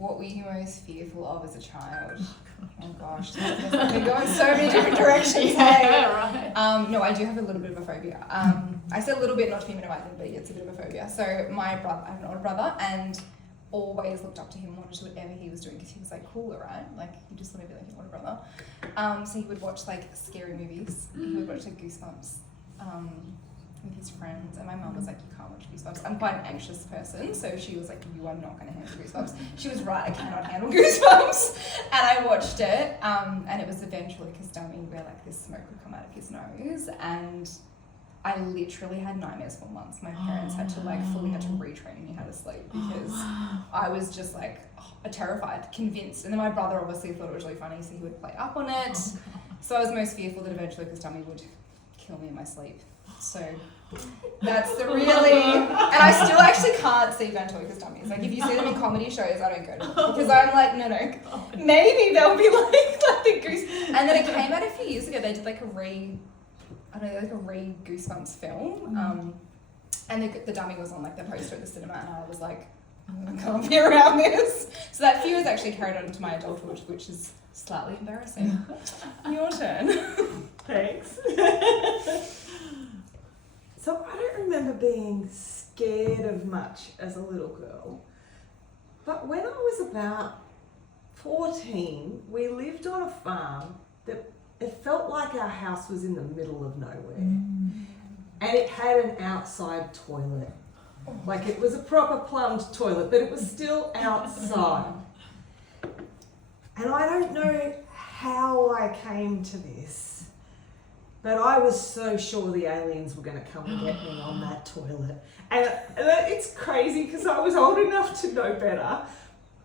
What were you most fearful of as a child? Oh gosh, they go in so many different directions. Right. No, I do have a little bit of a phobia. I said a little bit, not to be minimizing, but it's a bit of a phobia. So my brother, I have an older brother, and always looked up to him, wanted to do whatever he was doing because he was like cooler, right? Like you just want to be like your older brother. So he would watch like scary movies. He would watch like Goosebumps. With his friends, and my mum was like, you can't watch Goosebumps. I'm quite an anxious person, so she was like, you are not going to handle Goosebumps. She was right, I cannot handle Goosebumps. And I watched it, and it was a ventriloquist dummy where like this smoke would come out of his nose, and I literally had nightmares for months. My parents had to like fully had to retrain me how to sleep because I was just like terrified, convinced. And then my brother obviously thought it was really funny, so he would play up on it. So I was most fearful that a ventriloquist dummy would kill me in my sleep. So that's the really, and I still actually can't see ventriloquist dummies. Like if you see them in comedy shows, I don't go to them because I'm like, no, maybe they'll be like the goose. And then it came out a few years ago. They did like a Goosebumps film, and the dummy was on like the poster at the cinema, and I was like, I can't be around this. So that fear was actually carried on into my adulthood, which is slightly embarrassing. Your turn. Thanks. So I don't remember being scared of much as a little girl, but when I was about 14, we lived on a farm that it felt like our house was in the middle of nowhere, and it had an outside toilet. Like it was a proper plumbed toilet, but it was still outside. And I don't know how I came to this, but I was so sure the aliens were going to come and get me on that toilet. And it's crazy because I was old enough to know better,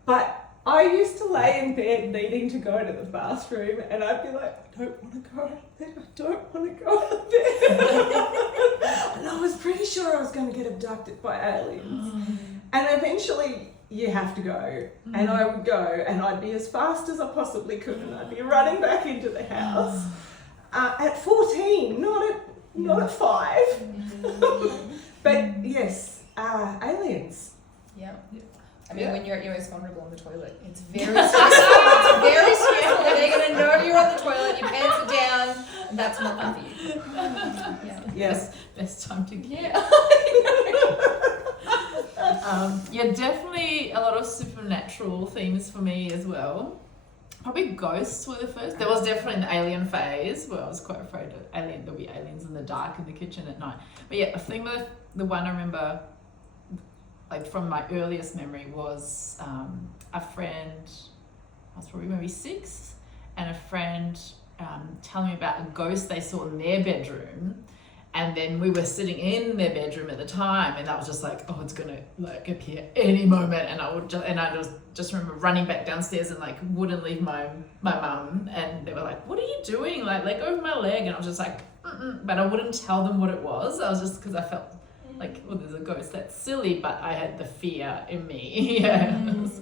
but I used to lay in bed needing to go to the bathroom, and I'd be like, I don't want to go out there, I don't want to go out there. And I was pretty sure I was going to get abducted by aliens. And eventually you have to go. And I would go, and I'd be as fast as I possibly could, and I'd be running back into the house. At 14, not at 5. But yes, aliens. Yeah. I mean, when you're at your most vulnerable on the toilet, it's very stressful. It's very stressful. They're going to know you're on the toilet, your pants are down, and that's not fun for you. Yeah. Yes. Best time to get. Yeah. Yeah, definitely a lot of supernatural things for me as well. Probably ghosts were the first. There was definitely an alien phase where I was quite afraid of there'll be aliens in the dark in the kitchen at night. But yeah, I think the one I remember like from my earliest memory was a friend, I was probably maybe 6, and a friend telling me about a ghost they saw in their bedroom. And then we were sitting in their bedroom at the time, and I was just like, oh, it's gonna like appear any moment. And I just remember running back downstairs and like wouldn't leave my mum, and they were like, what are you doing? Like, let go of my leg. And I was just like, but I wouldn't tell them what it was. I was just, because I felt like, well, there's a ghost. That's silly, but I had the fear in me. Yeah, it was